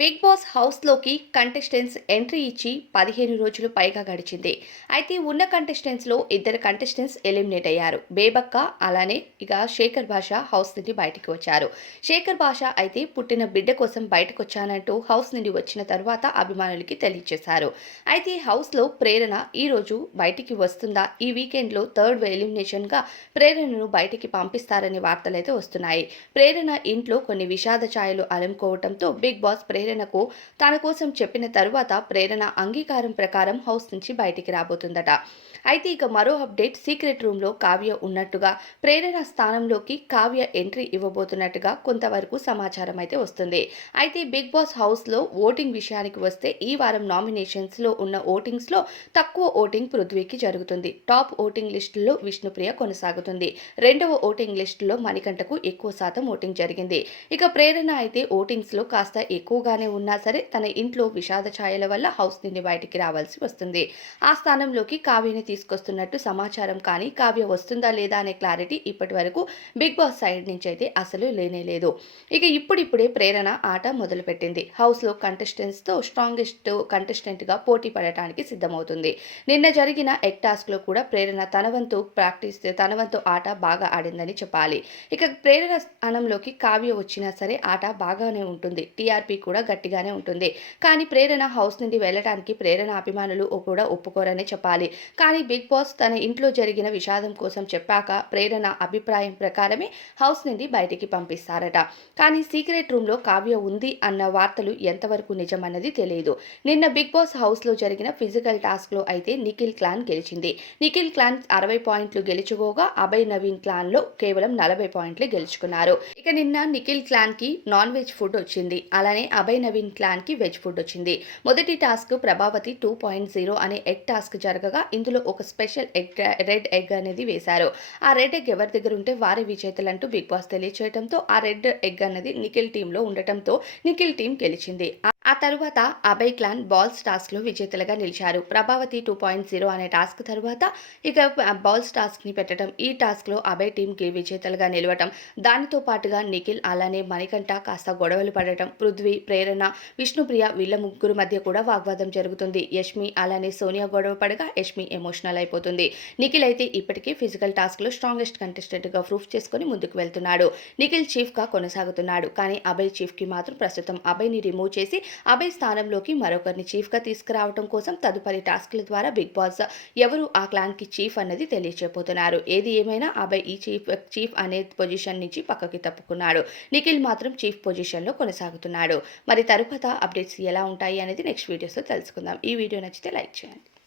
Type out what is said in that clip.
Big boss హౌస్లోకి contestants entry ఇచ్చి పదిహేను రోజులు పైగా గడిచింది. అయితే ఉన్న కంటెస్టెంట్స్లో ఇద్దరు కంటెస్టెంట్స్ ఎలిమినేట్ అయ్యారు. బేబక్క అలానే ఇక శేఖర్ భాష హౌస్ నుండి బయటికి వచ్చారు. శేఖర్ భాష అయితే పుట్టిన బిడ్డ కోసం బయటకు వచ్చానంటూ హౌస్ నుండి వచ్చిన తర్వాత అభిమానులకి తెలియజేశారు. అయితే హౌస్లో ప్రేరణ ఈ రోజు బయటికి వస్తుందా? ఈ వీకెండ్లో థర్డ్ ఎలిమినేషన్గా ప్రేరణను బయటికి పంపిస్తారనే వార్తలైతే వస్తున్నాయి. ప్రేరణ ఇంట్లో కొన్ని విషాద ఛాయలు అలుముకోవడంతో బిగ్ బాస్ ప్రేరణకు తన కోసం చెప్పిన తరువాత ప్రేరణ అంగీకారం ప్రకారం హౌస్ నుంచి బయటికి రాబోతుందట. అయితే ఇక మరో అప్డేట్ సీక్రెట్ రూమ్లో కావ్య ఉన్నట్టుగా ప్రేరణ స్థానంలోకి కావ్య ఎంట్రీ ఇవ్వబోతున్నట్టుగా కొంతవరకు సమాచారం అయితే వస్తుంది. అయితే బిగ్ బాస్ హౌస్లో ఓటింగ్ విషయానికి వస్తే ఈ వారం నామినేషన్స్లో ఉన్న ఓటింగ్స్లో తక్కువ ఓటింగ్ పృథ్వీకి జరుగుతుంది. టాప్ ఓటింగ్ లిస్టులో విష్ణుప్రియ కొనసాగుతుంది. రెండవ ఓటింగ్ లిస్టులో మణికంఠకు ఎక్కువ శాతం ఓటింగ్ జరిగింది. ఇక ప్రేరణ అయితే ఓటింగ్స్లో కాస్త ఎక్కువగా ఎక్కువగానే ఉన్నా సరే తన ఇంట్లో విషాద ఛాయల వల్ల హౌస్ నుండి బయటికి రావాల్సి వస్తుంది. ఆ స్థానంలోకి కావ్యని తీసుకొస్తున్నట్టు సమాచారం కానీ కావ్య వస్తుందా లేదా అనే క్లారిటీ ఇప్పటి వరకు బిగ్ బాస్ సైడ్ నుంచి అయితే అసలు లేనే లేదు. ఇక ఇప్పుడిప్పుడే ప్రేరణ ఆట మొదలుపెట్టింది. హౌస్లో కంటెస్టెంట్స్తో స్ట్రాంగెస్ట్ కంటెస్టెంట్గా పోటీ పడటానికి సిద్ధమవుతుంది. నిన్న జరిగిన ఎగ్ టాస్క్లో కూడా ప్రేరణ తన వంతు ప్రాక్టీస్ తన వంతు ఆట బాగా ఆడిందని చెప్పాలి. ఇక ప్రేరణ స్థానంలోకి కావ్య వచ్చినా సరే ఆట బాగానే ఉంటుంది. టీఆర్పీ కూడా గట్టిగానే ఉంటుంది. కానీ ప్రేరణ హౌస్ నుండి వెళ్ళడానికి ప్రేరణ అభిమానులు కూడా ఒప్పుకోరనే చెప్పాలి. కానీ బిగ్ బాస్ తన ఇంట్లో జరిగిన విషాదం కోసం చెప్పాక ప్రేరణ అభిప్రాయం ప్రకారమే హౌస్ నుండి బయటికి పంపిస్తారట. కానీ సీక్రెట్ రూమ్లో కావ్య ఉంది అన్న వార్తలు ఎంతవరకు నిజమన్నది తెలియదు నిన్న బిగ్ బాస్ హౌస్లో జరిగిన ఫిజికల్ టాస్క్లో అయితే నిఖిల్ క్లాన్ గెలిచింది. నిఖిల్ క్లాన్ అరవై పాయింట్లు గెలుచుకోగా అభయ్ నవీన్ క్లాన్లో కేవలం నలభై పాయింట్లు గెలుచుకున్నారు. ఇక నిన్న నిఖిల్ క్లాన్కి నాన్ వెజ్ ఫుడ్ వచ్చింది. అలానే అభయ్ నవీన్ క్లాన్కి వెజ్ ఫుడ్ వచ్చింది. మొదటి task Prabhavathi two point zero అనే ఎగ్ టాస్క్ జరగగా ఇందులో ఒక స్పెషల్ ఎగ్ రెడ్ ఎగ్ అనేది వేశారు. ఆ రెడ్ ఎగ్ ఎవరి దగ్గర ఉంటే వారి విజేతలంటూ బిగ్ బాస్ తెలియచేయడంతో ఆ రెడ్ ఎగ్ అనేది నిఖిల్ టీంలో ఉండటంతో నిఖిల్ టీం గెలిచింది. ఆ- తరువాత అభయ్ క్లాన్ బాల్స్ టాస్క్లో విజేతలుగా నిలిచారు. ప్రభావతి టూ పాయింట్ జీరో అనే టాస్క్ తర్వాత ఇక బాల్స్ టాస్క్ని పెట్టడం ఈ టాస్క్లో అభయ్ టీంకి విజేతలుగా నిలవటం దానితో పాటుగా నిఖిల్ అలానే మణికంఠ కాస్త గొడవలు పడటం పృథ్వీ ప్రేరణ విష్ణుప్రియ వీళ్ళ ముగ్గురు మధ్య కూడా వాగ్వాదం జరుగుతుంది. యష్మి అలానే సోనియా గొడవ పడగా యష్మి ఎమోషనల్ అయిపోతుంది. నిఖిల్ అయితే ఇప్పటికీ ఫిజికల్ టాస్క్లో స్ట్రాంగెస్ట్ కంటెస్టెంట్గా ప్రూఫ్ చేసుకొని ముందుకు వెళ్తున్నాడు. నిఖిల్ చీఫ్గా కొనసాగుతున్నాడు కానీ అభయ్ చీఫ్కి మాత్రం ప్రస్తుతం అభయ్ని రిమూవ్ చేసి అభయ్ స్థానంలోకి మరొకరిని చీఫ్గా తీసుకురావడం కోసం తదుపరి టాస్క్ల ద్వారా బిగ్ బాస్ ఎవరు ఆ క్లాన్కి చీఫ్ అన్నది తెలియచేయబోతున్నారు. ఏది ఏమైనా అభయ్ ఈ చీఫ్ చీఫ్ అనే పొజిషన్ నుంచి పక్కకి తప్పుకున్నాడు. నిఖిల్ మాత్రం చీఫ్ పొజిషన్లో కొనసాగుతున్నాడు. మరి తరువాత అప్డేట్స్ ఎలా ఉంటాయి అనేది నెక్స్ట్ వీడియోస్లో తెలుసుకుందాం. ఈ వీడియో నచ్చితే లైక్ చేయండి.